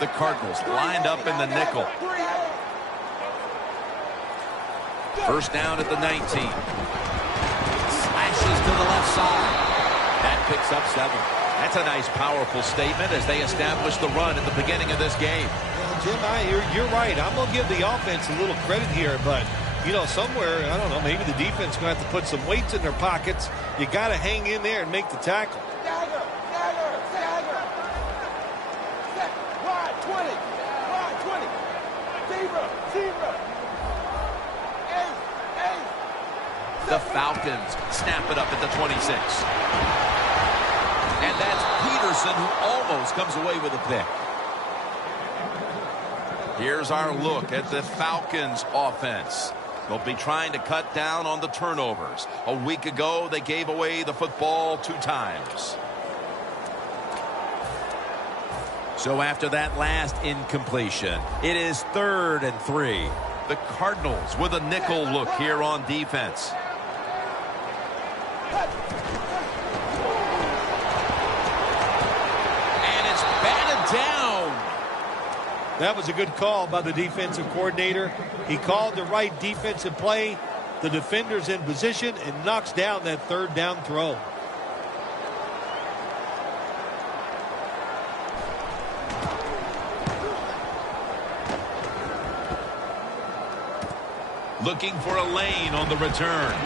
The Cardinals lined up in the nickel. First down at the 19. Slashes to the left side. That picks up 7. That's a nice, powerful statement as they establish the run at the beginning of this game. Well, Jim, you're right. I'm going to give the offense a little credit here, but, you know, somewhere, I don't know, maybe the defense is going to have to put some weights in their pockets. You got to hang in there and make the tackle. Dagger, dagger, dagger. Wide 20, wide 20. Zebra, zebra. The Falcons snap it up at the 26. And that's Peterson who almost comes away with a pick. Here's our look at the Falcons offense. They'll be trying to cut down on the turnovers. A week ago, they gave away the football 2 times. So after that last incompletion, it is 3rd and 3. The Cardinals with a nickel look here on defense. And it's batted down. That was a good call by the defensive coordinator. He called the right defensive play. The defender's in position and knocks down that 3rd down throw. Looking for a lane on the return.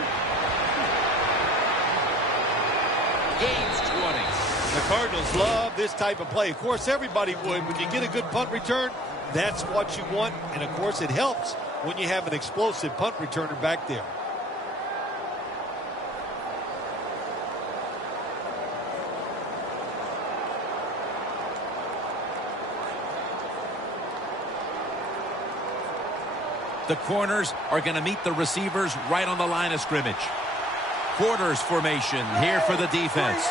Gains 20. The Cardinals love this type of play. Of course, everybody would. When you get a good punt return, that's what you want. And, of course, it helps when you have an explosive punt returner back there. The corners are going to meet the receivers right on the line of scrimmage. Quarters formation here for the defense.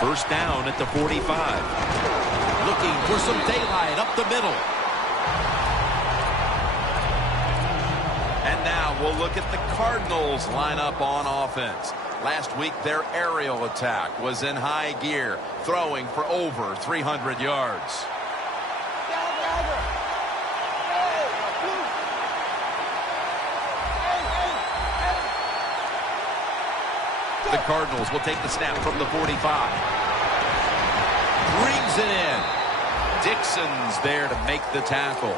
First down at the 45. Looking for some daylight up the middle. And now we'll look at the Cardinals line up on offense. Last week, their aerial attack was in high gear, throwing for over 300 yards. The Cardinals will take the snap from the 45. Brings it in. Dixon's there to make the tackle.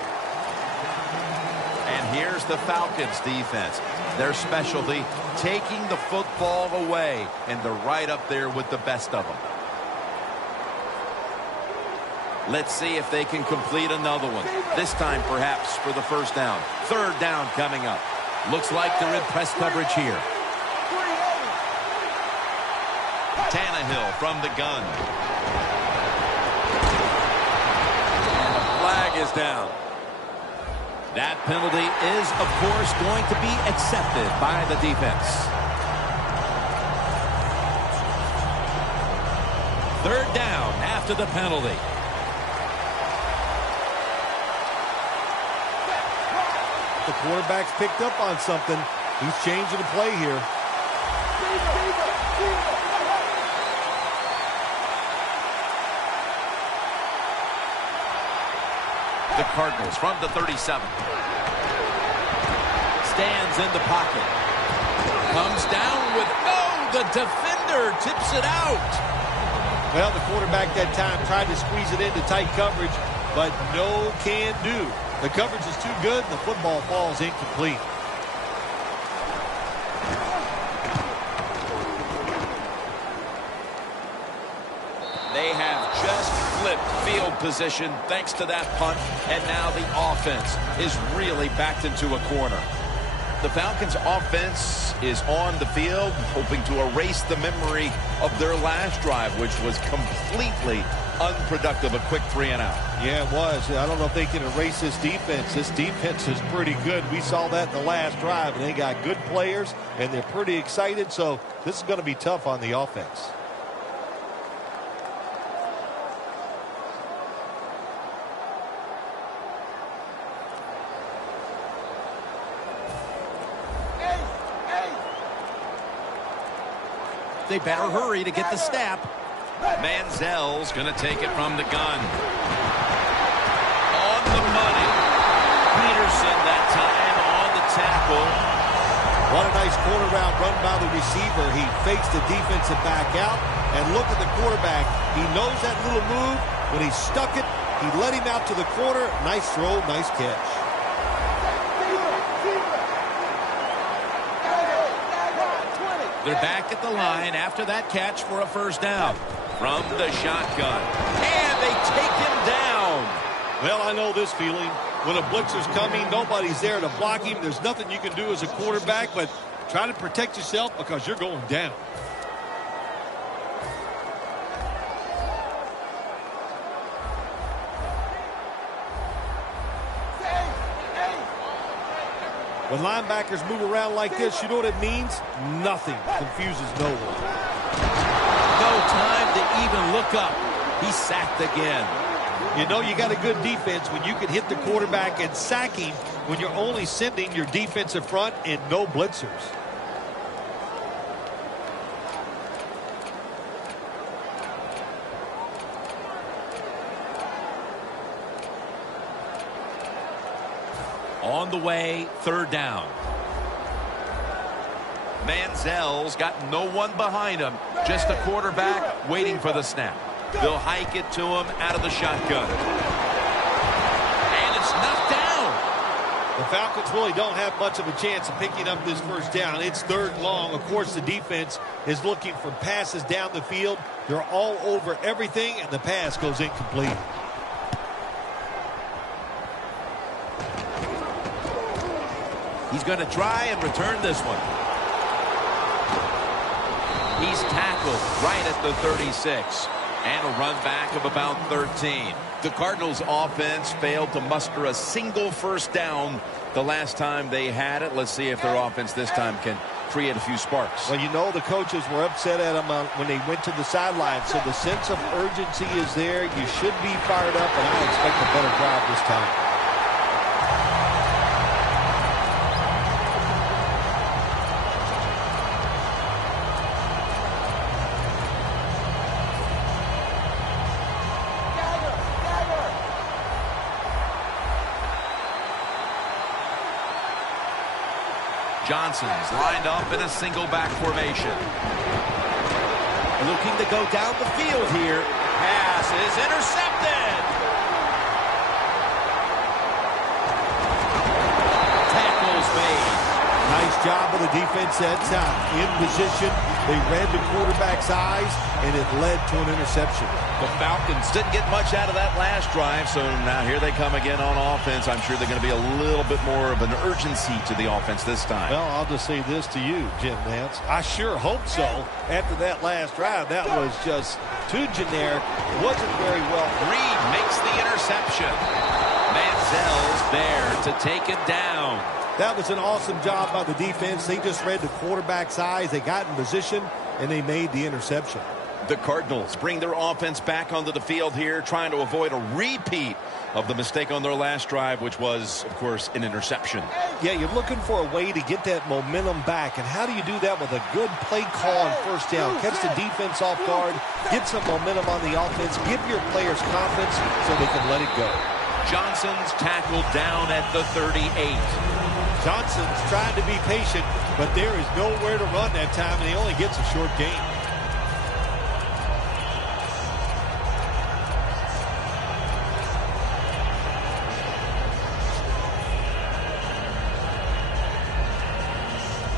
And here's the Falcons defense. Their specialty, taking the football away, and they're right up there with the best of them. Let's see if they can complete another one. This time, perhaps, for the first down. 3rd down coming up. Looks like they're in press coverage here. Tannehill from the gun. And the flag is down. That penalty is, of course, going to be accepted by the defense. 3rd down after the penalty. The quarterback's picked up on something. He's changing the play here. The Cardinals from the 37. Stands in the pocket. Comes down with, the defender tips it out. Well, the quarterback that time tried to squeeze it into tight coverage, but no can do. The coverage is too good, and the football falls incomplete. They have just flipped field position thanks to that punt, and now the offense is really backed into a corner. The Falcons' offense is on the field, hoping to erase the memory of their last drive, which was completely unproductive, a quick 3-and-out. Yeah, it was. I don't know if they can erase this defense. This defense is pretty good. We saw that in the last drive, and they got good players, and they're pretty excited, so this is going to be tough on the offense. They better hurry to get the snap. Manziel's going to take it from the gun. On the money. Peterson that time on the tackle. What a nice corner route run by the receiver. He fakes the defensive back out. And look at the quarterback. He knows that little move. When he stuck it, he led him out to the corner. Nice throw, nice catch. They're back at the line after that catch for a first down. From the shotgun. And they take him down. Well, I know this feeling. When a blitzer's coming, nobody's there to block him. There's nothing you can do as a quarterback, but try to protect yourself because you're going down. When linebackers move around like this, you know what it means? Nothing. Confuses no one. No time to even look up. He's sacked again. You know you got a good defense when you can hit the quarterback and sack him when you're only sending your defensive front and no blitzers. On the way, third down. Manziel's got no one behind him. Just a quarterback waiting for the snap. They'll hike it to him out of the shotgun. And it's knocked down. The Falcons really don't have much of a chance of picking up this first down. It's third and long. Of course, the defense is looking for passes down the field. They're all over everything, and the pass goes incomplete. He's going to try and return this one. He's tackled right at the 36. And a run back of about 13. The Cardinals offense failed to muster a single first down the last time they had it. Let's see if their offense this time can create a few sparks. Well, you know the coaches were upset at them when they went to the sideline. So the sense of urgency is there. You should be fired up, and I expect a better drive this time. Johnson's lined up in a single back formation. Looking to go down the field here. Pass is intercepted. Tackles made. Nice job of the defense that time. In position, they read the quarterback's eyes, and it led to an interception. The Falcons didn't get much out of that last drive, so now here they come again on offense. I'm sure they're going to be a little bit more of an urgency to the offense this time. Well, I'll just say this to you, Jim Nance. I sure hope so. After that last drive, that was just too generic. Wasn't very well. Reed makes the interception. Manziel's there to take it down. That was an awesome job by the defense. They just read the quarterback's eyes. They got in position, and they made the interception. The Cardinals bring their offense back onto the field here, trying to avoid a repeat of the mistake on their last drive, which was, of course, an interception. Yeah, you're looking for a way to get that momentum back. And how do you do that with a good play call on first down? Catch the defense off guard, get some momentum on the offense, give your players confidence so they can let it go. Johnson's tackled down at the 38. Johnson's trying to be patient, but there is nowhere to run that time, and he only gets a short gain.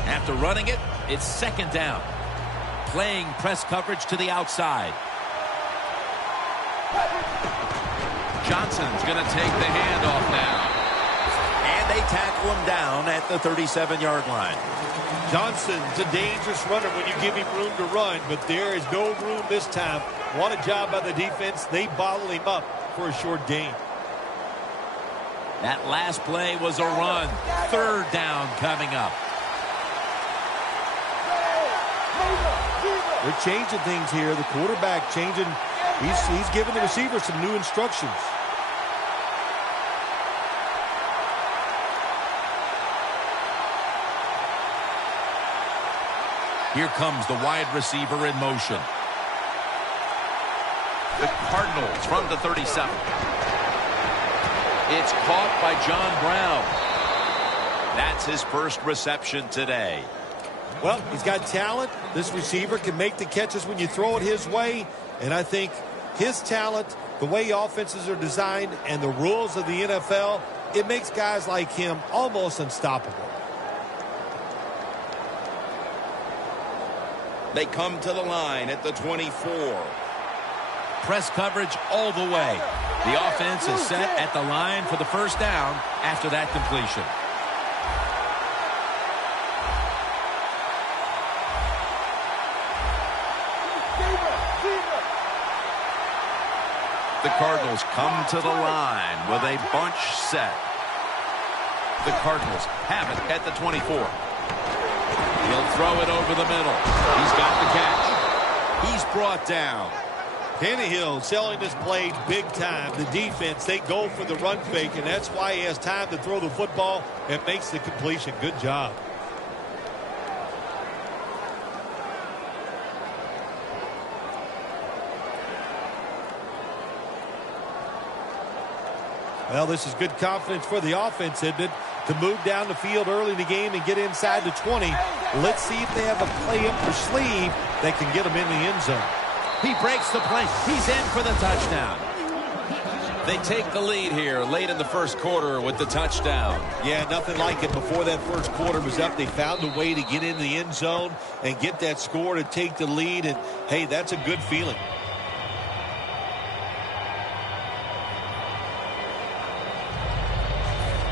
After running it, it's second down. Playing press coverage to the outside. Johnson's going to take the handoff now. And they tackle him down at the 37-yard line. Johnson's a dangerous runner when you give him room to run, but there is no room this time. What a job by the defense. They bottle him up for a short gain. That last play was a run. Third down coming up. They're changing things here. The quarterback changing. He's giving the receiver some new instructions. Here comes the wide receiver in motion. The Cardinals from the 37. It's caught by John Brown. That's his first reception today. Well, he's got talent. This receiver can make the catches when you throw it his way. And I think his talent, the way offenses are designed, and the rules of the NFL, it makes guys like him almost unstoppable. They come to the line at the 24. Press coverage all the way. The offense is set at the line for the first down after that completion. The Cardinals come to the line with a bunch set. The Cardinals have it at the 24. He'll throw it over the middle. He's got the catch. He's brought down. Tannehill selling this play big time. The defense, they go for the run fake, and that's why he has time to throw the football and makes the completion. Good job. Well, this is good confidence for the offense, isn't it? To move down the field early in the game and get inside the 20. Let's see if they have a play up their sleeve that can get them in the end zone. He breaks the play. He's in for the touchdown. They take the lead here late in the first quarter with the touchdown. Yeah, nothing like it. Before that first quarter was up, they found a way to get in the end zone and get that score to take the lead. And, hey, that's a good feeling.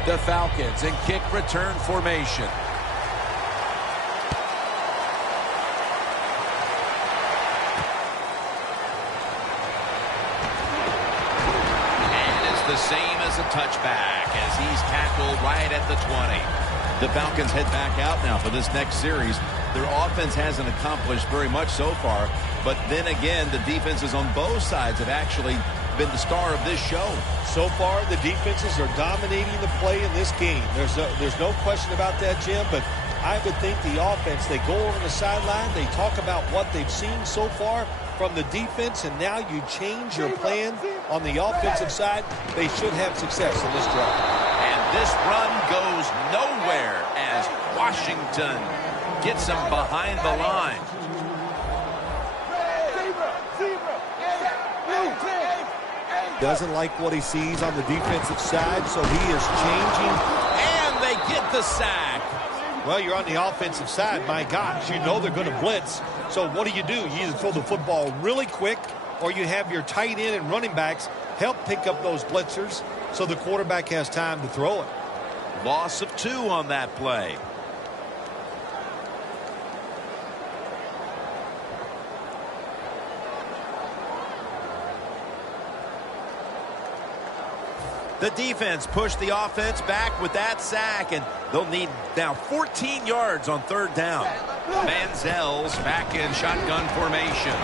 The Falcons in kick return formation. And it's the same as a touchback as he's tackled right at the 20. The Falcons head back out now for this next series. Their offense hasn't accomplished very much so far, but then again, the defenses on both sides have actually been the star of this show. So far, the defenses are dominating the play in this game. There's no question about that, Jim, but I would think the offense, they go over the sideline, they talk about what they've seen so far from the defense, and now you change your plan on the offensive side. They should have success in this drive. And this run goes nowhere as Washington gets him behind the line. Doesn't like what he sees on the defensive side, so he is changing. And they get the sack. Well, you're on the offensive side. My gosh, you know they're going to blitz. So what do? You either throw the football really quick or you have your tight end and running backs help pick up those blitzers so the quarterback has time to throw it. Loss of 2 on that play. The defense pushed the offense back with that sack, and they'll need now 14 yards on third down. Manziel's back in shotgun formation.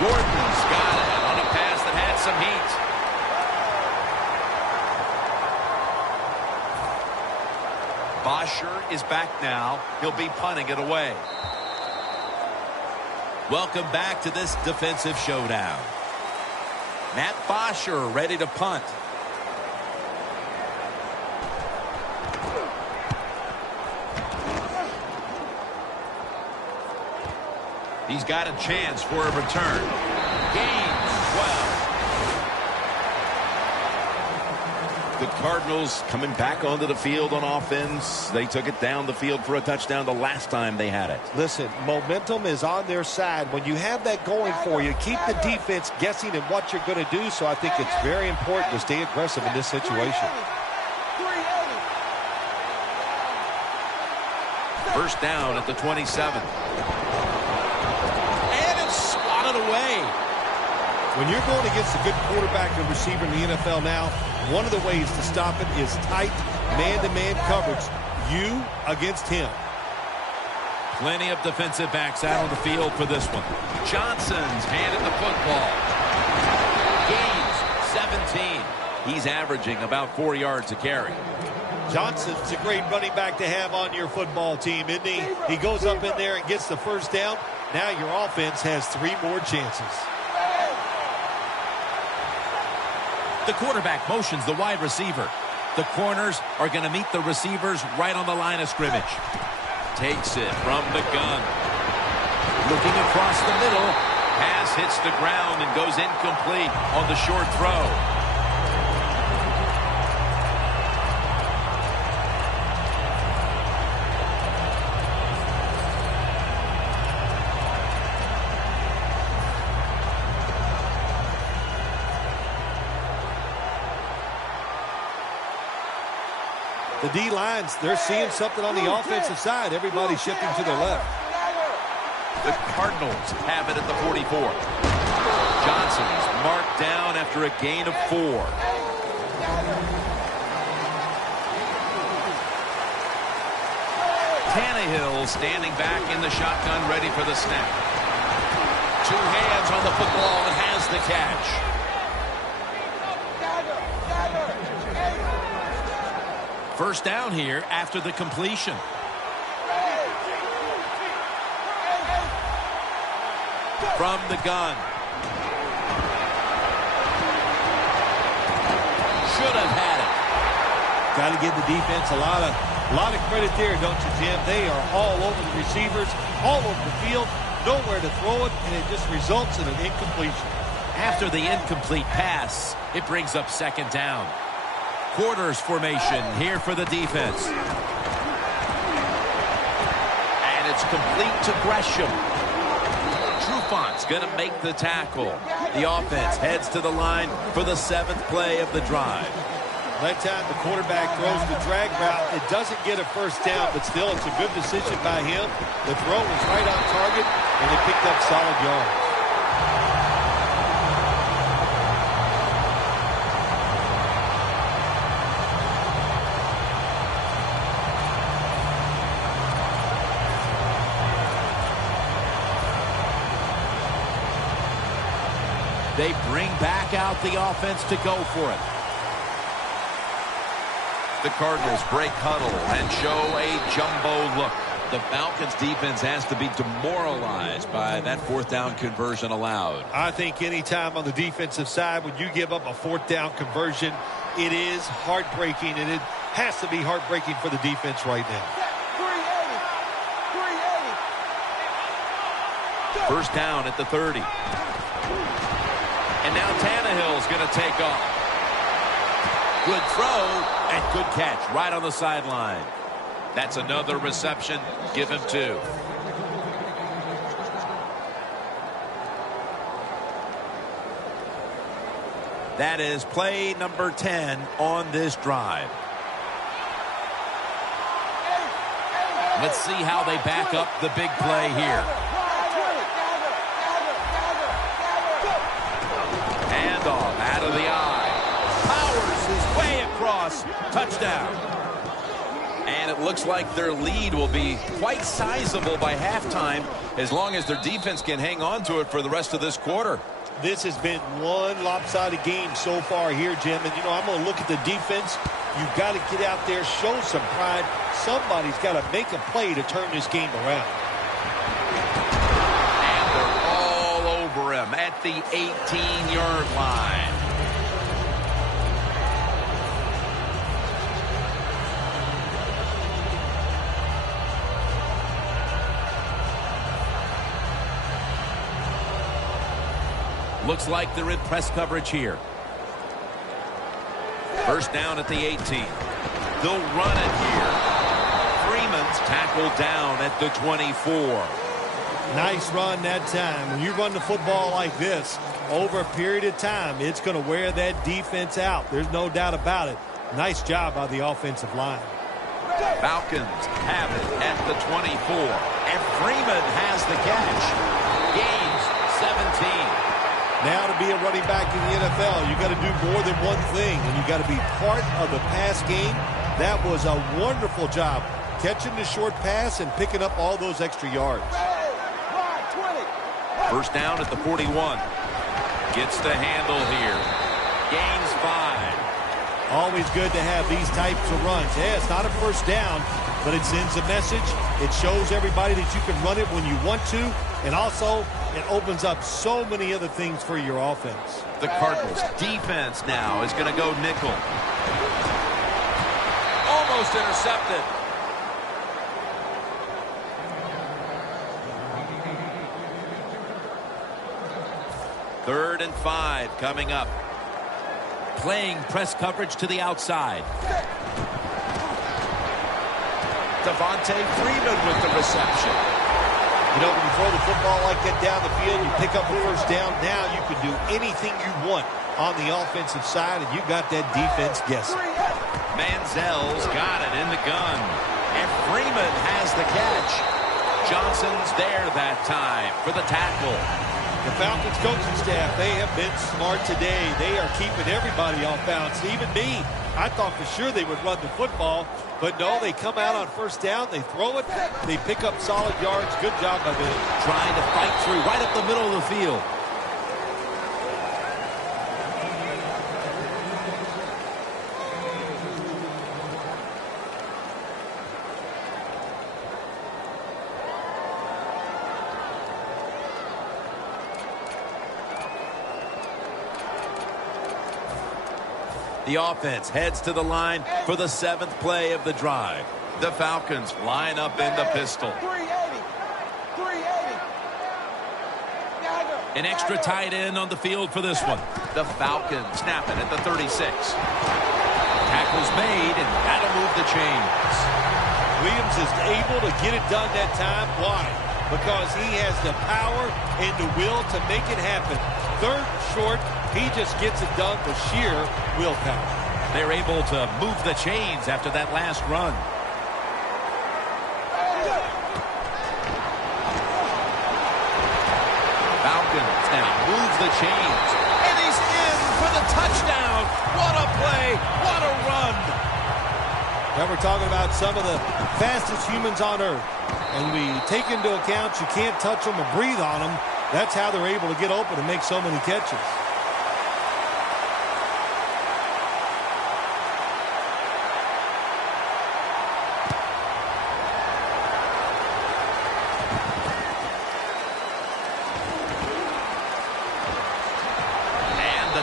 Gordon's got it on a pass that had some heat. Bosher is back now. He'll be punting it away. Welcome back to this defensive showdown. Matt Bosher ready to punt. He's got a chance for a return. Gain 12. The Cardinals coming back onto the field on offense. They took it down the field for a touchdown the last time they had it. Listen, momentum is on their side. When you have that going for you, keep the defense guessing at what you're going to do. So I think it's very important to stay aggressive in this situation. First down at the 27. Away. When you're going against a good quarterback and receiver in the NFL now, one of the ways to stop it is tight man-to-man coverage. You against him. Plenty of defensive backs out on the field for this one. Johnson's handed the football. Gains 17. He's averaging about 4 yards a carry. Johnson's a great running back to have on your football team, isn't he? He goes up in there and gets the first down. Now your offense has 3 more chances. The quarterback motions the wide receiver. The corners are going to meet the receivers right on the line of scrimmage. Takes it from the gun. Looking across the middle. Pass hits the ground and goes incomplete on the short throw. The D-lines, they're seeing something on the offensive side. Everybody's shifting to their left. The Cardinals have it at the 44. Johnson is marked down after a gain of 4. Tannehill standing back in the shotgun, ready for the snap. 2 hands on the football and has the catch. First down here after the completion. From the gun. Should have had it. Got to give the defense a lot of credit there, don't you, Jim? They are all over the receivers, all over the field, nowhere to throw it, and it just results in an incompletion. After the incomplete pass, it brings up second down. Quarters formation here for the defense. And it's complete to Gresham. Trufant's going to make the tackle. The offense heads to the line for the 7th play of the drive. That time the quarterback throws the drag route. It doesn't get a first down, but still it's a good decision by him. The throw was right on target, and he picked up solid yards. They bring back out the offense to go for it. The Cardinals break huddle and show a jumbo look. The Falcons defense has to be demoralized by that 4th down conversion allowed. I think any time on the defensive side when you give up a 4th down conversion, it is heartbreaking, and it has to be heartbreaking for the defense right now. 380. First down at the 30. And now Tannehill's going to take off. Good throw and good catch right on the sideline. That's another reception. Give him 2. That is play number 10 on this drive. Let's see how they back up the big play here. Handoff out of the eye. Powers his way across. Touchdown. And it looks like their lead will be quite sizable by halftime as long as their defense can hang on to it for the rest of this quarter. This has been one lopsided game so far here, Jim. And, I'm going to look at the defense. You've got to get out there, show some pride. Somebody's got to make a play to turn this game around. And they're all over him at the 18-yard line. Looks like they're in press coverage here. First down at the 18. They'll run it here. Freeman's tackled down at the 24. Nice run that time. When you run the football like this, over a period of time, it's going to wear that defense out. There's no doubt about it. Nice job by the offensive line. Falcons have it at the 24. And Freeman has the catch. Gains 17. Now to be a running back in the NFL, you got to do more than one thing, and you got to be part of the pass game. That was a wonderful job, catching the short pass and picking up all those extra yards. First down at the 41. Gets the handle here. Gains 5. Always good to have these types of runs. Yeah, it's not a first down, but it sends a message. It shows everybody that you can run it when you want to, and also it opens up so many other things for your offense. The Cardinals defense now is going to go nickel. Almost intercepted. Third and 5 coming up. Playing press coverage to the outside. Devontae Freeman with the reception. You know, when you throw the football like that down the field, you pick up a first down. Now you can do anything you want on the offensive side, and you got that defense guessing. Manziel's got it in the gun. And Freeman has the catch. Johnson's there that time for the tackle. The Falcons coaching staff, they have been smart today. They are keeping everybody off balance. Even me, I thought for sure they would run the football. But no, they come out on first down, they throw it, they pick up solid yards. Good job by them. Trying to fight through right up the middle of the field. The offense heads to the line for the 7th play of the drive. The Falcons line up in the pistol. 380. An extra tight end on the field for this one. The Falcons snap it at the 36. Tackle's made, and that'll move the chains. Williams is able to get it done that time. Why? Because he has the power and the will to make it happen. Third and short, he just gets it done with sheer willpower. They're able to move the chains after that last run. Falcons now move the chains. And he's in for the touchdown. What a play. What a run. Now we're talking about some of the fastest humans on earth. And we take into account you can't touch them or breathe on them. That's how they're able to get open and make so many catches.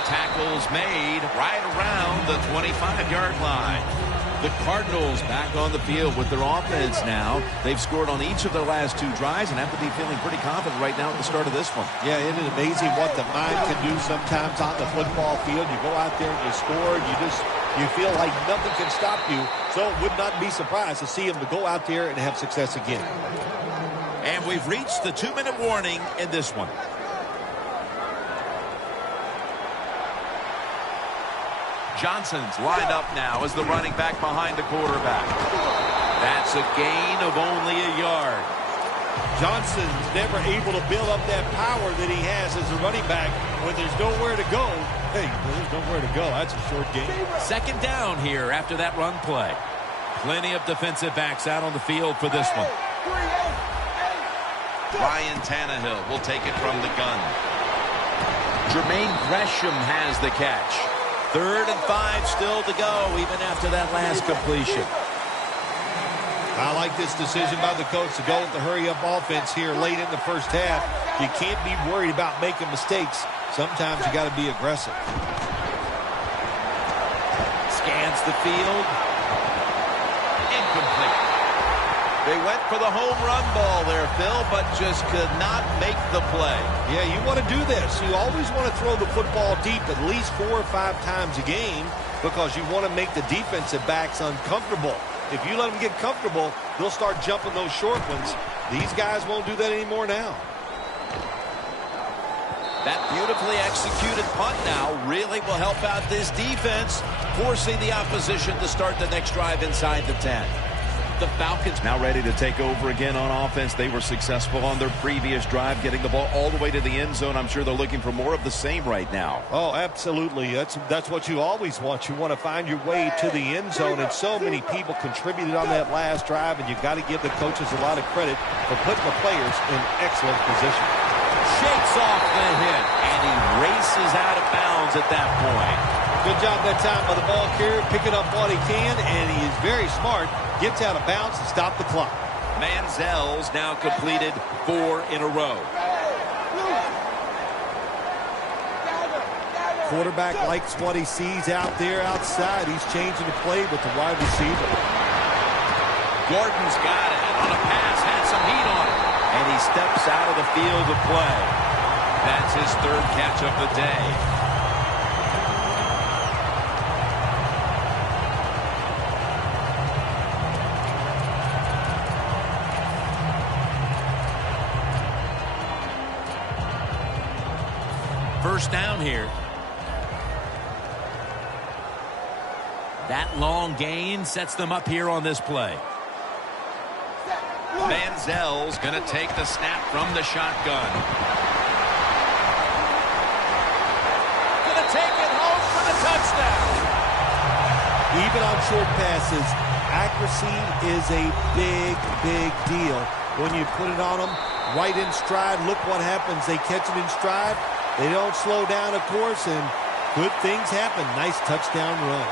Tackles made right around the 25-yard line. The Cardinals back on the field with their offense now. They've scored on each of their last 2 drives and have to be feeling pretty confident right now at the start of this one. Yeah, it is amazing what the mind can do sometimes on the football field. You go out there and you score, and you feel like nothing can stop you. So would not be surprised to see him to go out there and have success again. And we've reached the 2-minute warning in this one. Johnson's lined up now as the running back behind the quarterback. That's a gain of only a yard. Johnson's never able to build up that power that he has as a running back when there's nowhere to go. Hey, there's nowhere to go. That's a short game. 2nd down here after that run play. Plenty of defensive backs out on the field for this one. Ryan Tannehill will take it from the gun. Jermaine Gresham has the catch. 3rd and 5 still to go, even after that last completion. I like this decision by the coach to go with the hurry-up offense here late in the first half. You can't be worried about making mistakes. Sometimes you got to be aggressive. Scans the field. Incomplete. They went for the home run ball there, Phil, but just could not make the play. Yeah, you want to do this. You always want to throw the football deep at least 4 or 5 times a game because you want to make the defensive backs uncomfortable. If you let them get comfortable, they'll start jumping those short ones. These guys won't do that anymore now. That beautifully executed punt now really will help out this defense, forcing the opposition to start the next drive inside the 10. The Falcons now ready to take over again on offense. They were successful on their previous drive, getting the ball all the way to the end zone. I'm sure they're looking for more of the same right now. Oh, absolutely. That's what you always want. You want to find your way to the end zone, and so many people contributed on that last drive, and you've got to give the coaches a lot of credit for putting the players in excellent position. Shakes off the hit, and he races out of bounds at that point. Good job that time by the ball carrier, picking up what he can, and he is very smart. Gets out of bounds to stop the clock. Manziel's now completed 4 in a row. Quarterback likes what he sees out there outside. He's changing the play with the wide receiver. Gordon's got it on a pass, had some heat on it, and he steps out of the field of play. That's his 3rd catch of the day. First down here. That long gain sets them up here on this play. Manziel's going to take the snap from the shotgun. Going to take it home for the touchdown. Even on short passes, accuracy is a big, big deal. When you put it on them right in stride, look what happens. They catch it in stride. They don't slow down, of course, and good things happen. Nice touchdown run.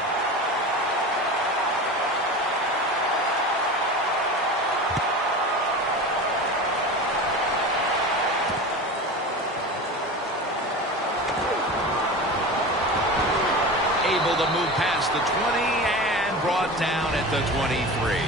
Able to move past the 20 and brought down at the 23.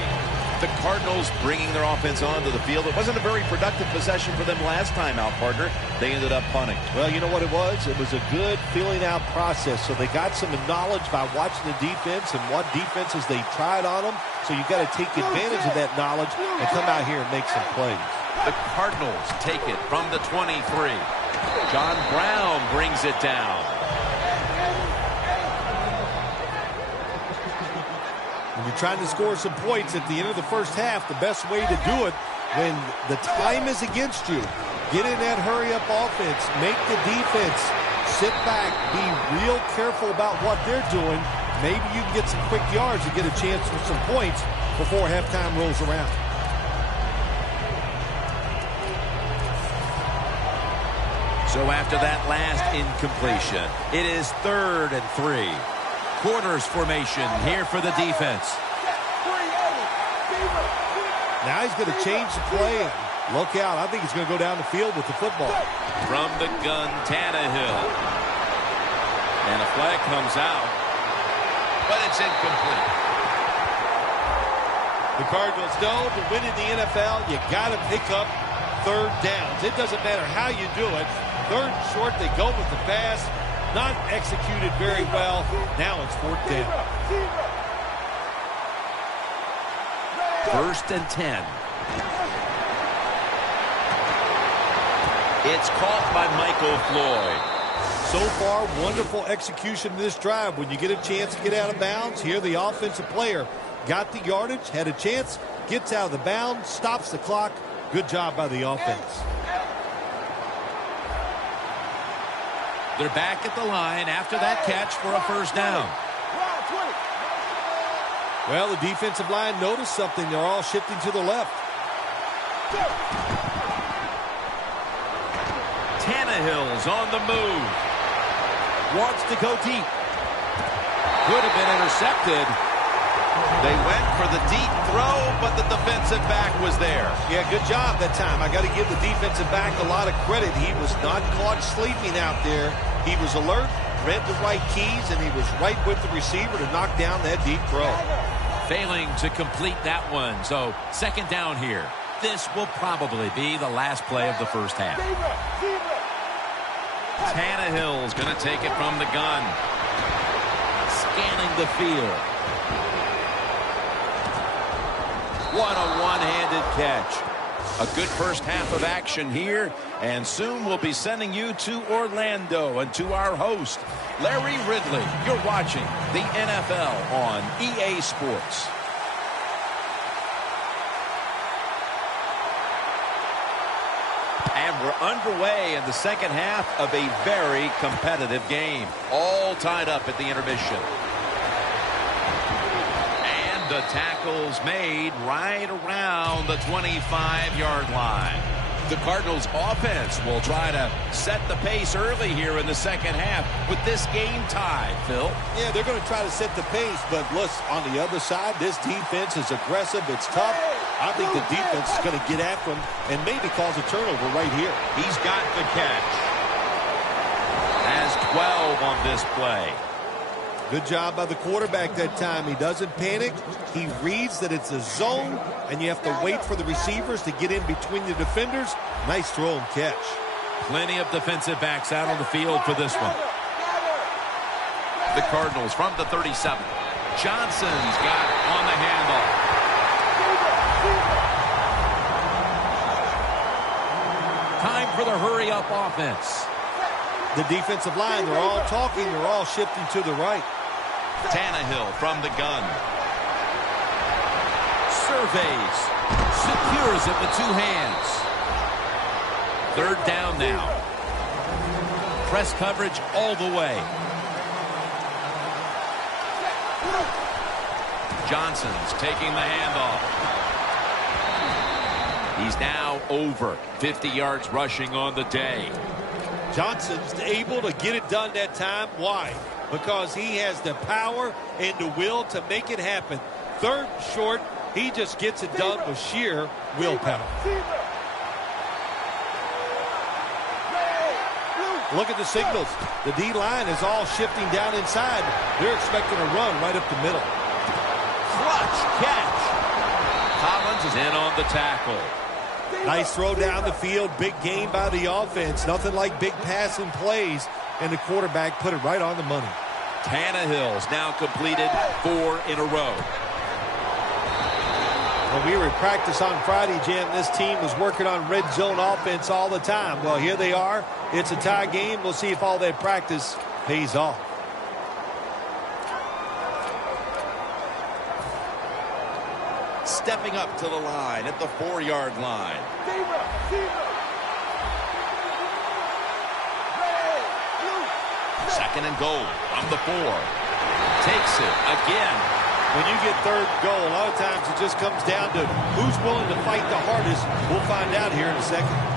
The Cardinals bringing their offense onto the field. It wasn't a very productive possession for them last time out, partner. They ended up punting. Well, you know what it was? It was a good filling out process. So they got some knowledge by watching the defense and what defenses they tried on them. So you got to take advantage of that knowledge and come out here and make some plays. The Cardinals take it from the 23. John Brown brings it down. When you're trying to score some points at the end of the first half, the best way to do it when the time is against you, get in that hurry-up offense, make the defense sit back, be real careful about what they're doing. Maybe you can get some quick yards and get a chance for some points before halftime rolls around. So after that last incompletion, it is 3rd and 3. Quarters formation here for the defense. Now he's going to change the play. And look out. I think he's going to go down the field with the football. From the gun, Tannehill. And a flag comes out, but it's incomplete. The Cardinals know to win in the NFL, you got to pick up 3rd downs. It doesn't matter how you do it. 3rd and short, they go with the pass. Not executed very well. Now it's 4th down. 1st and 10. It's caught by Michael Floyd. So far, wonderful execution in this drive. When you get a chance to get out of bounds, here the offensive player got the yardage, had a chance, gets out of the bounds, stops the clock. Good job by the offense. They're back at the line after that catch for a 1st down. Well, the defensive line noticed something. They're all shifting to the left. Tannehill's on the move. Wants to go deep. Could have been intercepted. They went for the deep throw, but the defensive back was there. Yeah, good job that time. I got to give the defensive back a lot of credit. He was not caught sleeping out there. He was alert, read the right keys, and he was right with the receiver to knock down that deep throw. Failing to complete that one. So 2nd down here. This will probably be the last play of the first half. Tannehill's going to take it from the gun. Scanning the field. What a one-handed catch. A good first half of action here, and soon we'll be sending you to Orlando and to our host, Larry Ridley. You're watching the NFL on EA Sports. And we're underway in the second half of a very competitive game. All tied up at the intermission. The tackle's made right around the 25-yard line. The Cardinals offense will try to set the pace early here in the second half with this game tied, Phil. Yeah, they're going to try to set the pace, but look, on the other side, this defense is aggressive. It's tough. I think the defense is going to get after him and maybe cause a turnover right here. He's got the catch. Has 12 on this play. Good job by the quarterback that time. He doesn't panic. He reads that it's a zone, and you have to wait for the receivers to get in between the defenders. Nice throw and catch. Plenty of defensive backs out on the field for this one. The Cardinals from the 37. Johnson's got on the handoff. Time for the hurry-up offense. The defensive line, they're all talking. They're all shifting to the right. Tannehill from the gun. Surveys. Secures it with two hands. Third down now. Press coverage all the way. Johnson's taking the handoff. He's now over 50 yards rushing on the day. Johnson's able to get it done that time. Why? Because he has the power and the will to make it happen. Third and short, he just gets it done with sheer willpower. Look at the signals. The D-line is all shifting down inside. They're expecting a run right up the middle. Clutch catch. Collins is in on the tackle. Nice throw down the field. Big game by the offense. Nothing like big passing plays. And the quarterback put it right on the money. Tannehill's now completed 4 in a row. When we were at practice on Friday, Jim, this team was working on red zone offense all the time. Well, here they are. It's a tie game. We'll see if all that practice pays off. Stepping up to the line at the 4-yard line. Second and goal from the 4. Takes it again. When you get third and goal, a lot of times it just comes down to who's willing to fight the hardest. We'll find out here in a second.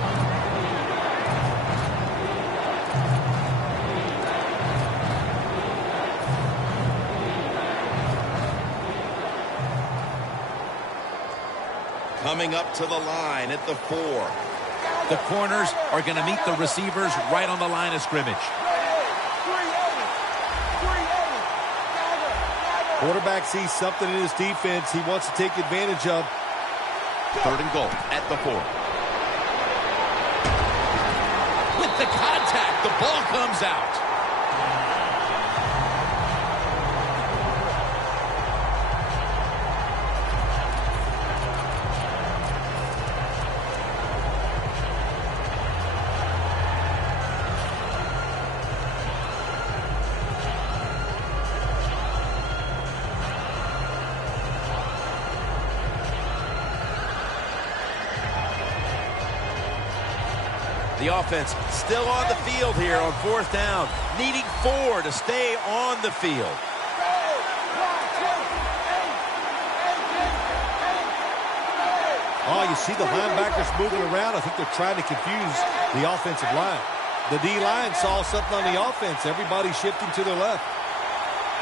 Coming up to the line at the 4. The corners are going to meet the receivers right on the line of scrimmage. Quarterback sees something in his defense he wants to take advantage of. Third and goal at the 4. With the contact, the ball comes out. The offense still on the field here on 4th down, needing 4 to stay on the field. Oh, you see the linebackers moving around. I think they're trying to confuse the offensive line. The D-line saw something on the offense. Everybody shifting to their left.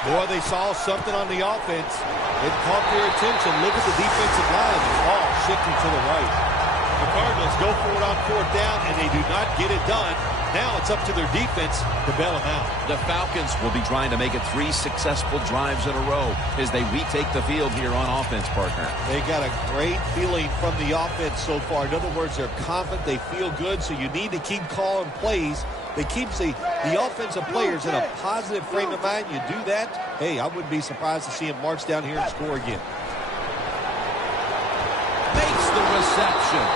Boy, they saw something on the offense. It caught their attention. Look at the defensive line. It's all shifting to the right. The Cardinals go for it on 4th down, and they do not get it done. Now it's up to their defense to bail them out. The Falcons will be trying to make it 3 successful drives in a row as they retake the field here on offense, partner. They got a great feeling from the offense so far. In other words, they're confident, they feel good, so you need to keep calling plays. They keep the offensive players in a positive frame of mind. You do that, hey, I wouldn't be surprised to see them march down here and score again. Makes the reception.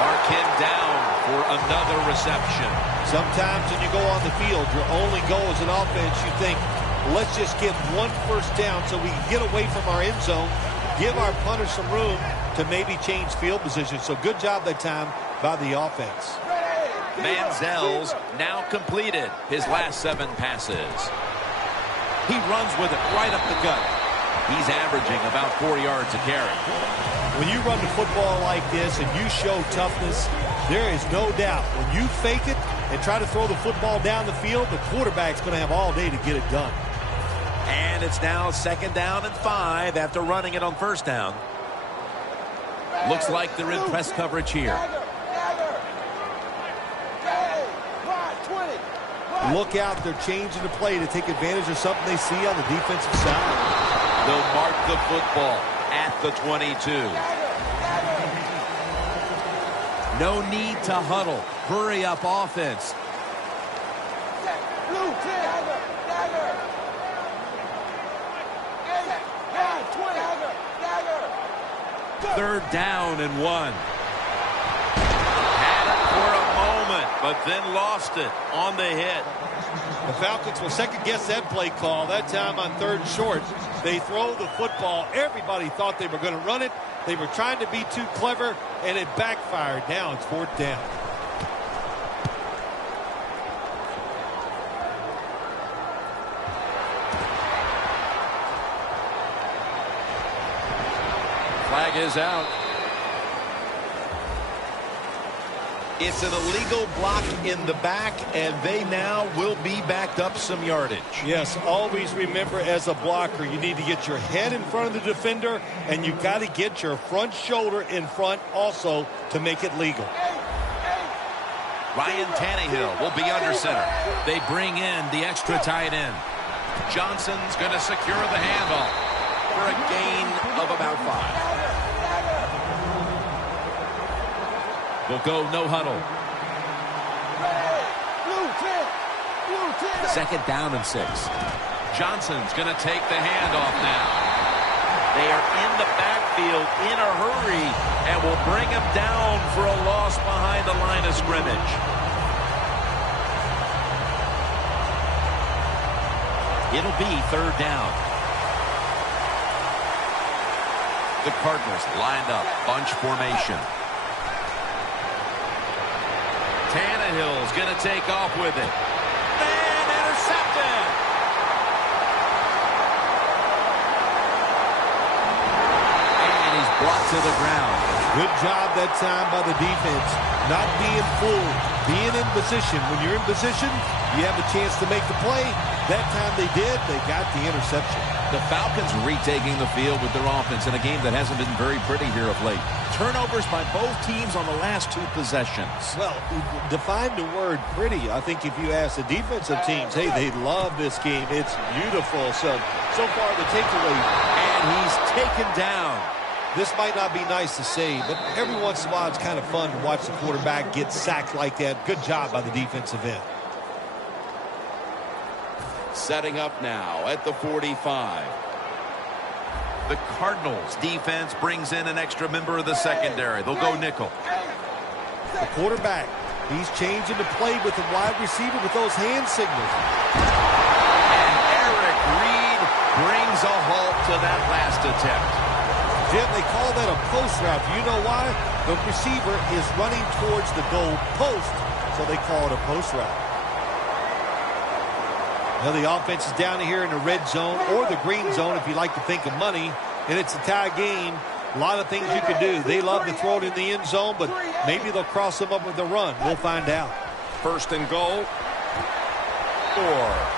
Mark him down for another reception. Sometimes when you go on the field, your only goal as an offense, you think, let's just get 1 first down so we can get away from our end zone, give our punters some room to maybe change field position. So good job that time by the offense. Manziel's now completed his last 7 passes. He runs with it right up the gut. He's averaging about 4 yards a carry. When you run the football like this and you show toughness, There is no doubt when you fake it and try to throw the football down the field, the quarterback's going to have all day to get it done. And it's now 2nd down and 5 after running it on 1st down. Looks like they're in press coverage here. Look out, they're changing the play to take advantage of something they see on the defensive side. They'll mark the football at the 22. No need to huddle. Hurry up offense. 3rd down and 1. Had it for a moment, but then lost it on the hit. The Falcons will second-guess that play call. That time on 3rd and short, they throw the football. Everybody thought they were going to run it. They were trying to be too clever, and it backfired. Now it's 4th down. Flag is out. It's an illegal block in the back, and they now will be backed up some yardage. Yes, always remember as a blocker, you need to get your head in front of the defender, and you got to get your front shoulder in front also to make it legal. Ryan Tannehill will be under center. They bring in the extra tight end. Johnson's going to secure the handoff for a gain of about 5. We'll go no huddle. 2nd down and 6. Johnson's going to take the handoff now. They are in the backfield in a hurry and will bring him down for a loss behind the line of scrimmage. It'll be 3rd down. The Cardinals lined up, bunch formation. Tannehill's going to take off with it. And intercepted. And he's brought to the ground. Good job that time by the defense. Not being fooled, being in position. When you're in position, you have a chance to make the play. That time they did. They got the interception. The Falcons retaking the field with their offense in a game that hasn't been very pretty here of late. Turnovers by both teams on the last 2 possessions. Well, define the word pretty. I think if you ask the defensive teams, hey, they love this game. It's beautiful. So far the takeaway. And he's taken down. This might not be nice to say, but every once in a while it's kind of fun to watch the quarterback get sacked like that. Good job by the defensive end. Setting up now at the 45. The Cardinals defense brings in an extra member of the secondary. They'll go nickel. The quarterback, he's changing the play with the wide receiver with those hand signals. And Eric Reed brings a halt to that last attempt. Jim, they call that a post route. Do you know why? The receiver is running towards the goal post, so they call it a post route. Now the offense is down here in the red zone or the green zone if you like to think of money, and it's a tie game. A lot of things you can do. They love to throw it in the end zone, but maybe they'll cross them up with a run. We'll find out. 1st and goal. 4.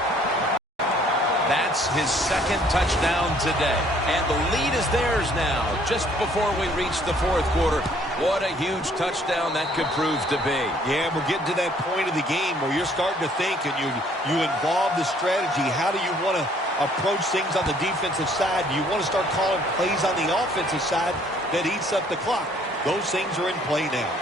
That's his 2nd touchdown today. And the lead is theirs now, just before we reach the 4th quarter. What a huge touchdown that could prove to be. Yeah, we're getting to that point of the game where you're starting to think and you involve the strategy. How do you want to approach things on the defensive side? Do you want to start calling plays on the offensive side that eats up the clock? Those things are in play now.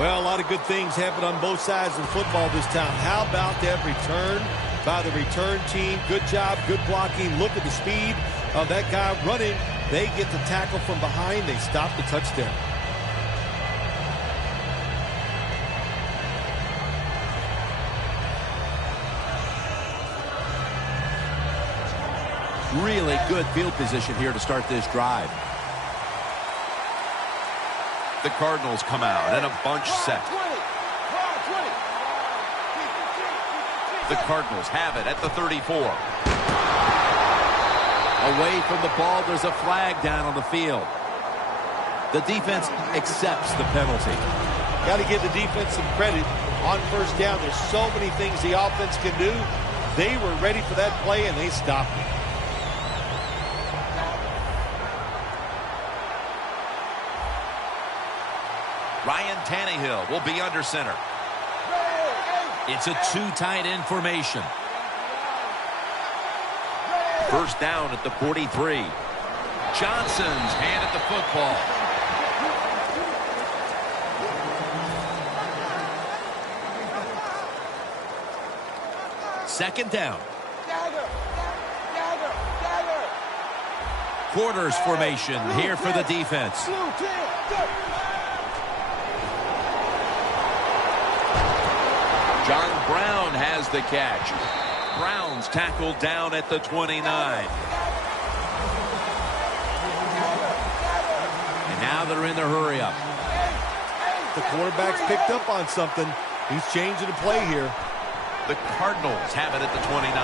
Well, a lot of good things happen on both sides of football this time. How about that return by the return team? Good job, good blocking. Look at the speed of that guy running. They get the tackle from behind. They stop the touchdown. Really good field position here to start this drive. The Cardinals come out in a bunch set. The Cardinals have it at the 34. Away from the ball, there's a flag down on the field. The defense accepts the penalty. Got to give the defense some credit on first down. There's so many things the offense can do. They were ready for that play, and they stopped it. Ryan Tannehill will be under center. It's a two tight end formation. First down at the 43. Johnson's handed the football. Second down. Quarters formation here for the defense. John Brown has the catch. Brown's tackled down at the 29. And now they're in the hurry-up. The quarterback's picked up on something. He's changing the play here. The Cardinals have it at the 29.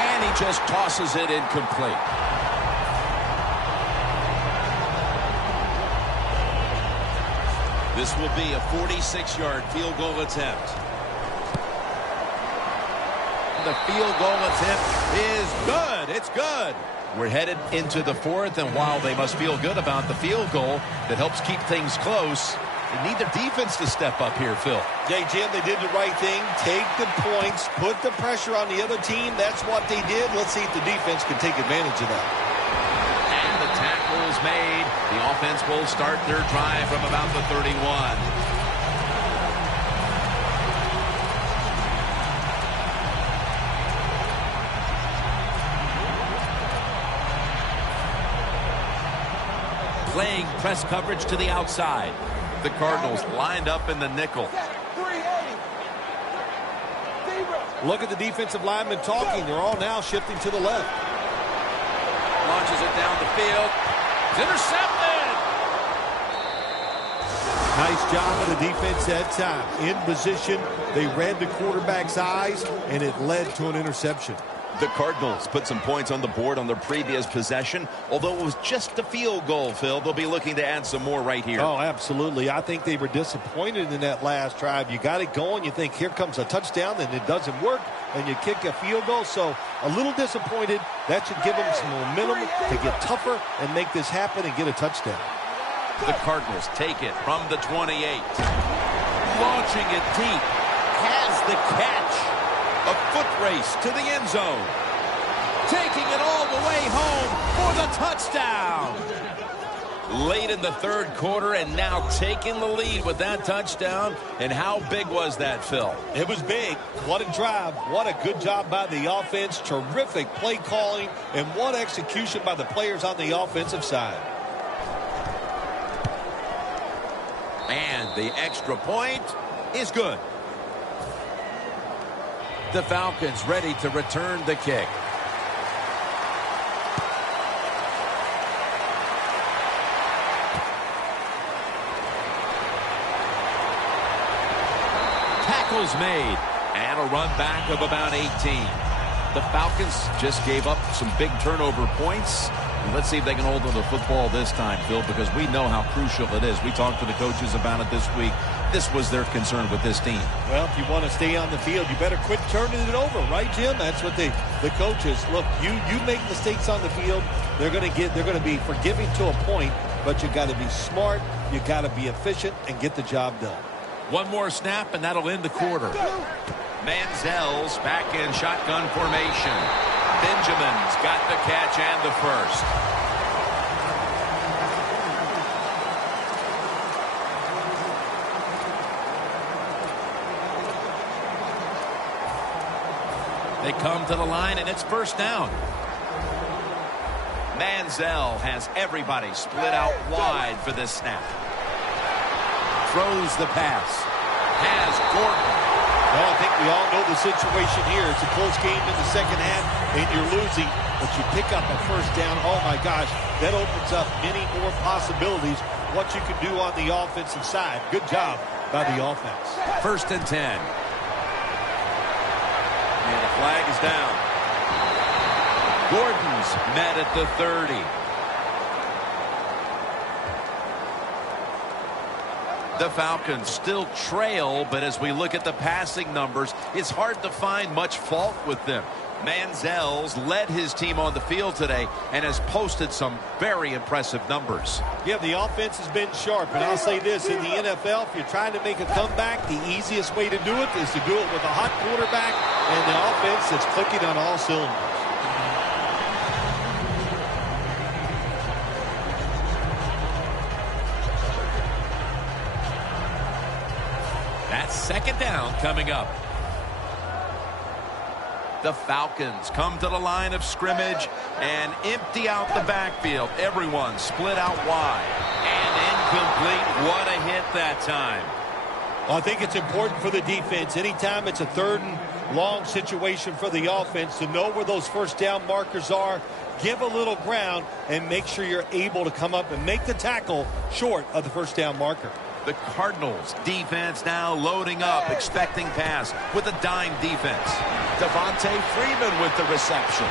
And he just tosses it incomplete. This will be a 46-yard field goal attempt. The field goal attempt is good. It's good. We're headed into the fourth, and while they must feel good about the field goal that helps keep things close, they need their defense to step up here, Phil. Jay, Jim, they did the right thing. Take the points, put the pressure on the other team. That's what they did. Let's see if the defense can take advantage of that. And the tackle is made. The offense will start their drive from about the 31. Playing press coverage to the outside. The Cardinals lined up in the nickel. Look at the defensive linemen talking. They're all now shifting to the left. Launches it down the field. It's intercepted. Nice job of the defense that time. In position, they read the quarterback's eyes, and it led to an interception. The Cardinals put some points on the board on their previous possession. Although it was just a field goal, Phil, they'll be looking to add some more right here. Oh, absolutely. I think they were disappointed in that last drive. You got it going. You think, here comes a touchdown, and it doesn't work, and you kick a field goal. So a little disappointed. That should give them some momentum to get tougher and make this happen and get a touchdown. The Cardinals take it from the 28. Launching it deep. Has the catch. A foot race to the end zone. Taking it all the way home for the touchdown. Late in the third quarter and now taking the lead with that touchdown. And how big was that, Phil? It was big. What a drive. What a good job by the offense. Terrific play calling. And what execution by the players on the offensive side. And the extra point is good. The Falcons ready to return the kick. Tackles made. And a run back of about 18. The Falcons just gave up some big turnover points. And let's see if they can hold on to the football this time, Phil, because we know how crucial it is. We talked to the coaches about it this week. This was their concern with this team. Well, if you want to stay on the field, you better quit turning it over, right, Jim? That's what the coaches look. You make mistakes on the field, they're going to be forgiving to a point, but you got to be smart, you got to be efficient, and get the job done. One more snap, and that'll end the quarter. Manziel's back in shotgun formation. Benjamin's got the catch and the first. They come to the line, and it's first down. Manziel has everybody split out wide for this snap. Throws the pass. Has Gordon. Well, I think we all know the situation here. It's a close game in the second half, and you're losing, but you pick up a first down. Oh, my gosh, that opens up many more possibilities, what you can do on the offensive side. Good job by the offense. First and 10. And the flag is down. Gordon's met at the 30. The Falcons still trail, but as we look at the passing numbers, it's hard to find much fault with them. Manziel's led his team on the field today and has posted some very impressive numbers. Yeah, the offense has been sharp, and I'll say this, in the NFL, if you're trying to make a comeback, the easiest way to do it is to do it with a hot quarterback and the offense that's clicking on all cylinders. That's second down coming up. The Falcons come to the line of scrimmage and empty out the backfield. Everyone split out wide. And incomplete. What a hit that time. Well, I think it's important for the defense. Anytime it's a third and long situation for the offense, to know where those first down markers are, give a little ground, and make sure you're able to come up and make the tackle short of the first down marker. The Cardinals defense now loading up, expecting pass with a dime defense. Devontae Freeman with the reception.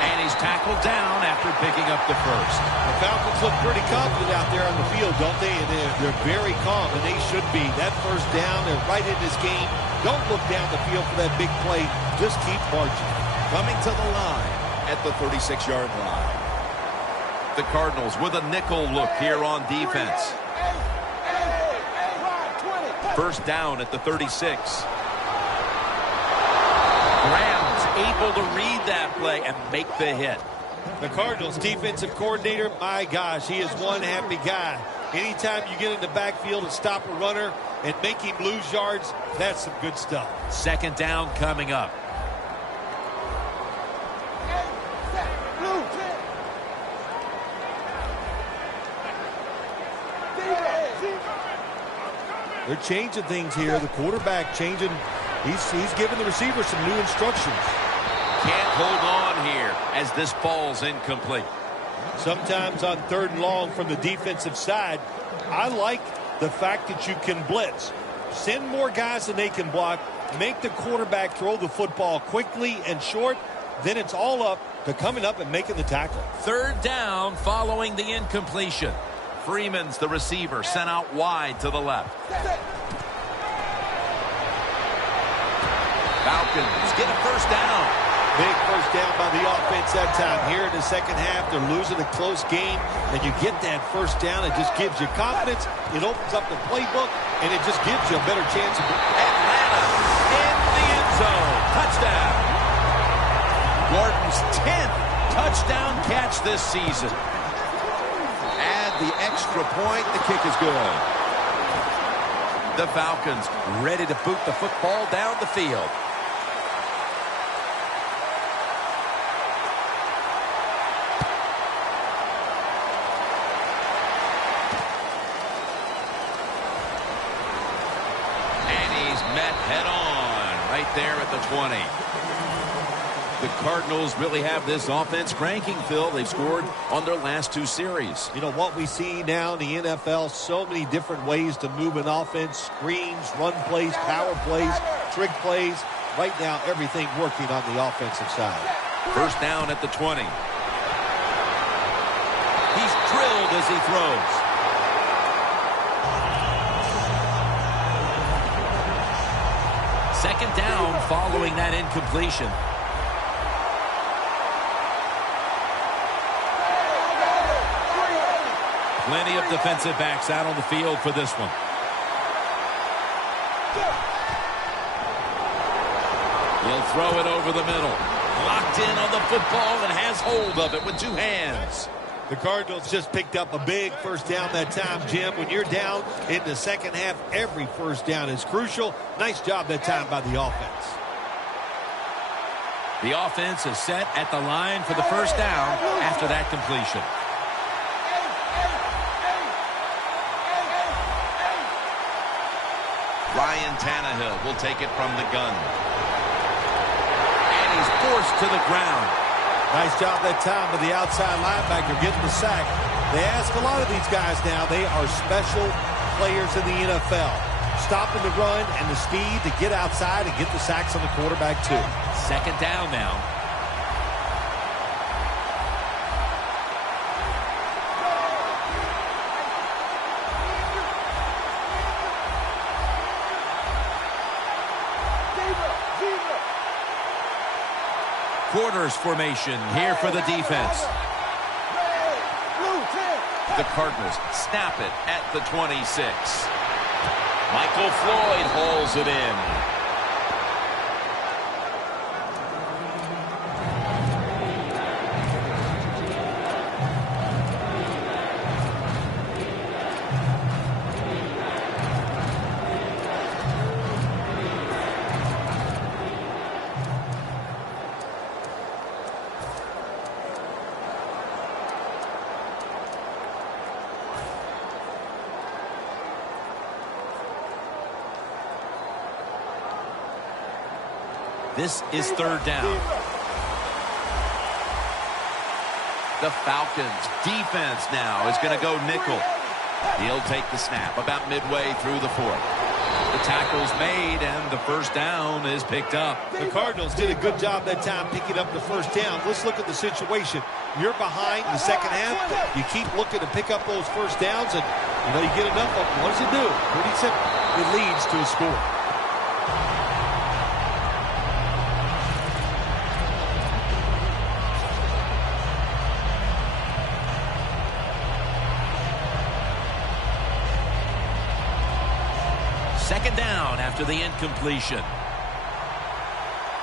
And he's tackled down after picking up the first. The Falcons look pretty confident out there on the field, don't they? And they're very calm, and they should be. That first down, they're right in this game. Don't look down the field for that big play. Just keep marching. Coming to the line at the 36-yard line. The Cardinals with a nickel look here on defense. First down at the 36. Graham's able to read that play and make the hit. The Cardinals defensive coordinator, my gosh, he is one happy guy. Anytime you get in the backfield and stop a runner and make him lose yards, that's some good stuff. Second down coming up. They're changing things here. The quarterback changing. He's giving the receiver some new instructions. Can't hold on here as this ball's incomplete. Sometimes on third and long from the defensive side, I like the fact that you can blitz. Send more guys than they can block. Make the quarterback throw the football quickly and short. Then it's all up to coming up and making the tackle. Third down following the incompletion. Freeman's the receiver, sent out wide to the left. Falcons get a first down. Big first down by the offense that time. Here in the second half, they're losing a close game, and you get that first down. It just gives you confidence. It opens up the playbook, and it just gives you a better chance of Atlanta in the end zone. Touchdown. Gordon's 10th touchdown catch this season. The extra point, the kick is good. The Falcons ready to boot the football down the field. And he's met head on right there at the 20. The Cardinals really have this offense cranking, Phil. They've scored on their last two series. You know, what we see now in the NFL, so many different ways to move an offense. Screens, run plays, power plays, trick plays. Right now, everything working on the offensive side. First down at the 20. He's drilled as he throws. Second down following that incompletion. Plenty of defensive backs out on the field for this one. He'll throw it over the middle. Locked in on the football and has hold of it with two hands. The Cardinals just picked up a big first down that time, Jim. When you're down in the second half, every first down is crucial. Nice job that time by the offense. The offense is set at the line for the first down after that completion. Ryan Tannehill will take it from the gun. And he's forced to the ground. Nice job that time with the outside linebacker getting the sack. They ask a lot of these guys now. They are special players in the NFL. stopping the run and the speed to get outside and get the sacks on the quarterback too. Second down now. Quarters formation here for the defense. The Cardinals snap it at the 26. Michael Floyd hauls it in. This is third down. The Falcons defense now is going to go nickel. He'll take the snap about midway through the fourth. The tackle's made and the first down is picked up. The Cardinals did a good job that time picking up the first down. Let's look at the situation. You're behind in the second half. You keep looking to pick up those first downs and you get enough of them. What does it do? Pretty simple. It leads to a score. Second down after the incompletion.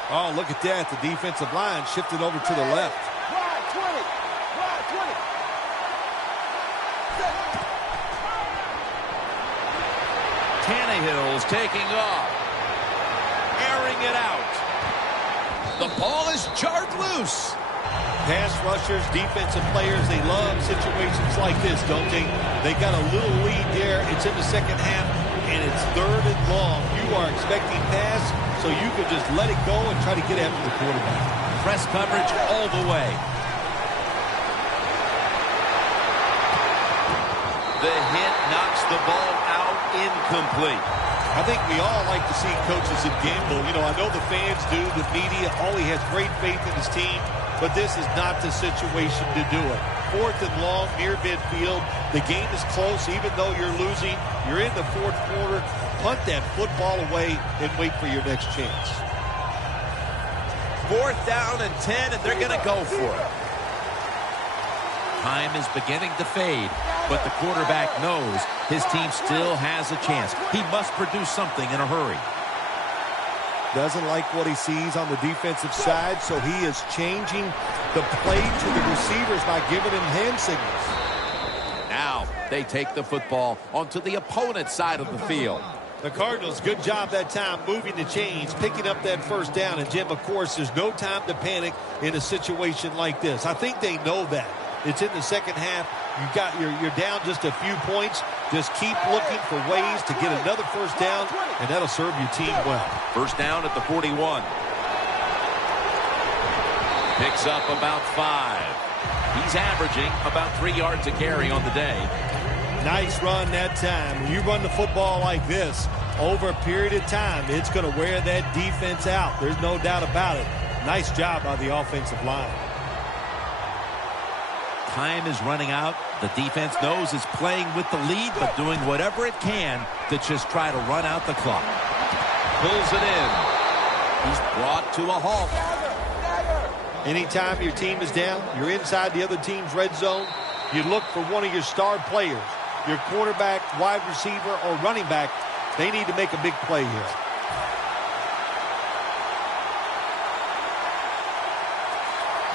Oh, look at that. The defensive line shifted over to the left. Tannehill's taking off. Airing it out. The ball is jarred loose. Pass rushers, defensive players, they love situations like this, don't they? They got a little lead there. It's in the second half, and it's third and long. You are expecting pass, so you can just let it go and try to get after the quarterback. Press coverage all the way. The hit knocks the ball out incomplete. I think we all like to see coaches gamble. I know the fans do, the media. All he has great faith in his team. But this is not the situation to do it. Fourth and long, near midfield. The game is close. Even though you're losing, you're in the fourth quarter. Punt that football away and wait for your next chance. Fourth down and 10, and they're going to go for it. Time is beginning to fade, but the quarterback knows his team still has a chance. He must produce something in a hurry. Doesn't like what he sees on the defensive side, so he is changing the play to the receivers by giving him hand signals. Now they take the football onto the opponent's side of the field. The Cardinals, good job that time moving the chains, picking up that first down. And, Jim, of course, there's no time to panic in a situation like this. I think they know that. It's in the second half. You're down just a few points. Just keep looking for ways to get another first down, and that'll serve your team well. First down at the 41. Picks up about 5. He's averaging about 3 yards a carry on the day. Nice run that time. When you run the football like this, over a period of time, it's going to wear that defense out. There's no doubt about it. Nice job by the offensive line. Time is running out. The defense knows it's playing with the lead, but doing whatever it can to just try to run out the clock. Pulls it in. He's brought to a halt. Anytime your team is down, you're inside the other team's red zone, you look for one of your star players, your quarterback, wide receiver, or running back. They need to make a big play here.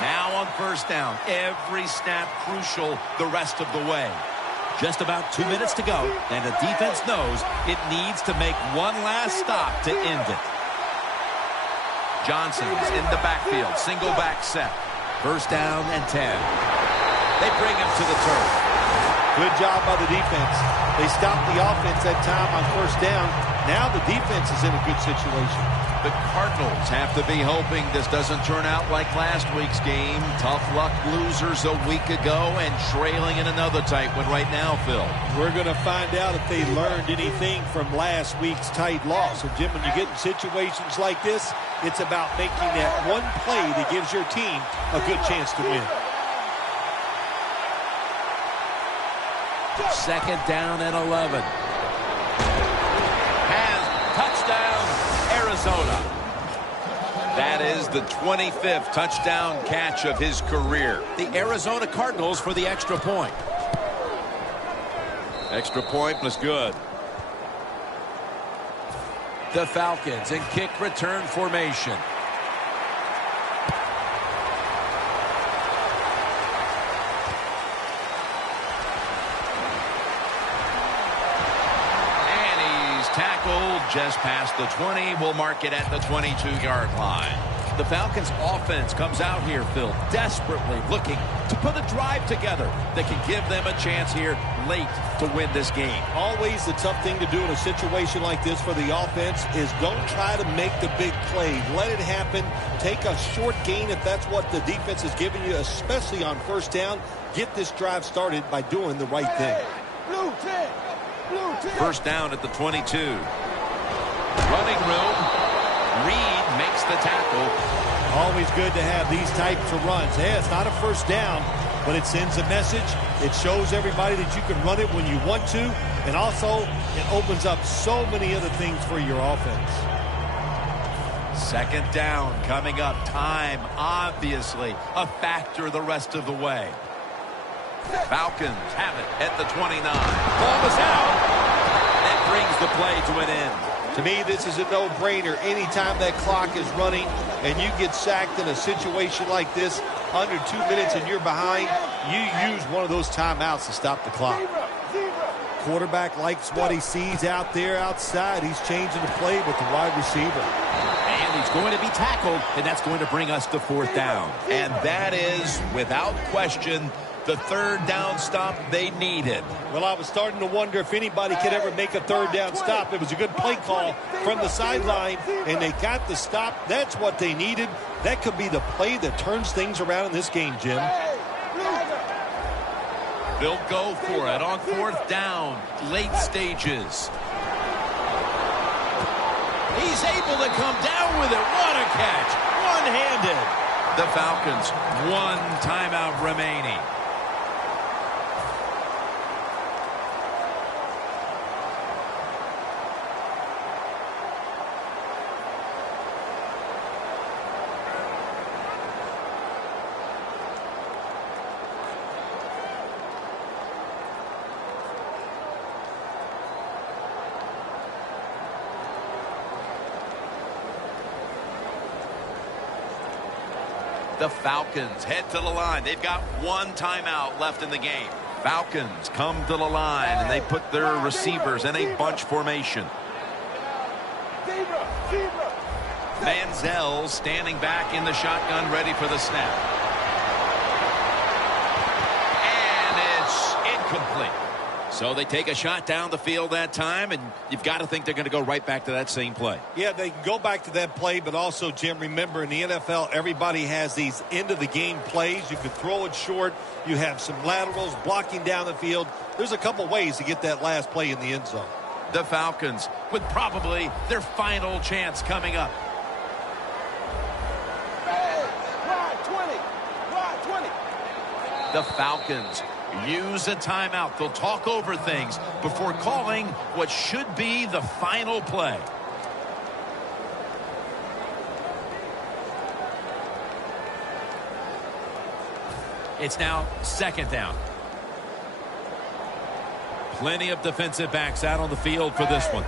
Now on first down, every snap crucial the rest of the way. Just about 2 minutes to go, and the defense knows it needs to make one last stop to end it. Johnson's in the backfield, single back set. First down and 10. They bring him to the turf. Good job by the defense. They stopped the offense that time on first down. Now the defense is in a good situation. The Cardinals have to be hoping this doesn't turn out like last week's game. Tough luck losers a week ago and trailing in another tight one right now, Phil. We're going to find out if they learned anything from last week's tight loss. And, Jim, when you get in situations like this, it's about making that one play that gives your team a good chance to win. Second down and 11. Touchdown, Arizona. That is the 25th touchdown catch of his career. The Arizona Cardinals for the extra point. Extra point was good. The Falcons in kick return formation. Tackled just past the 20. We'll mark it at the 22-yard line. The Falcons offense comes out here, Phil, desperately looking to put a drive together that can give them a chance here late to win this game. Always the tough thing to do in a situation like this for the offense is don't try to make the big play. Let it happen. Take a short gain if that's what the defense is giving you, especially on first down. Get this drive started by doing the right thing. Blue 10. First down at the 22. Running room. Reed makes the tackle. Always good to have these types of runs. Hey, it's not a first down, but it sends a message. It shows everybody that you can run it when you want to, and also it opens up so many other things for your offense. Second down coming up. Time, obviously, a factor the rest of the way. Falcons have it at the 29. Ball is out. That brings the play to an end. To me, this is a no-brainer. Anytime that clock is running and you get sacked in a situation like this, under 2 minutes and you're behind, you use one of those timeouts to stop the clock. Quarterback likes what he sees out there outside. He's changing the play with the wide receiver. And he's going to be tackled, and that's going to bring us to fourth down. And that is, without question, the third down stop they needed. Well, I was starting to wonder if anybody could ever make a third down stop. It was a good play call from the sideline, and they got the stop. That's what they needed. That could be the play that turns things around in this game, Jim. They'll go for it on fourth down, late stages. He's able to come down with it. What a catch. One-handed. The Falcons, one timeout remaining. The Falcons head to the line. They've got one timeout left in the game. Falcons come to the line, and they put their receivers in a bunch formation. Manziel standing back in the shotgun, ready for the snap. And it's incomplete. So they take a shot down the field that time, and you've got to think they're going to go right back to that same play. Yeah, they can go back to that play, but also, Jim, remember, in the NFL, everybody has these end-of-the-game plays. You can throw it short. You have some laterals blocking down the field. There's a couple ways to get that last play in the end zone. The Falcons with probably their final chance coming up. The Falcons use a timeout. They'll talk over things before calling what should be the final play. It's now second down. Plenty of defensive backs out on the field for this one.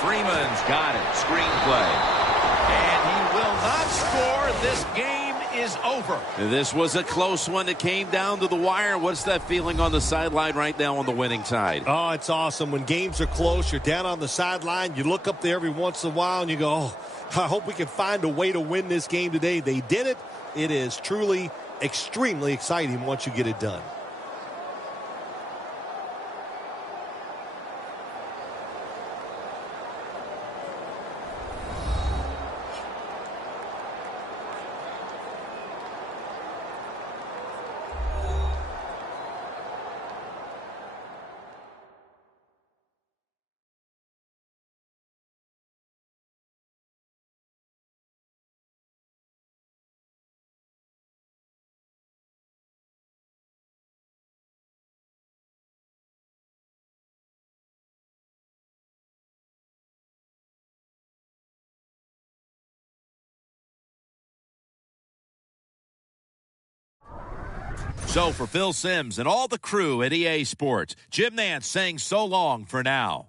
Freeman's got it. Screenplay. And he will not score. This game is over. This was a close one. It came down to the wire. What's that feeling on the sideline right now on the winning side? Oh, it's awesome. When games are close, you're down on the sideline. You look up there every once in a while and you go, oh, I hope we can find a way to win this game today. They did it. It is truly extremely exciting once you get it done. So for Phil Simms and all the crew at EA Sports, Jim Nance saying so long for now.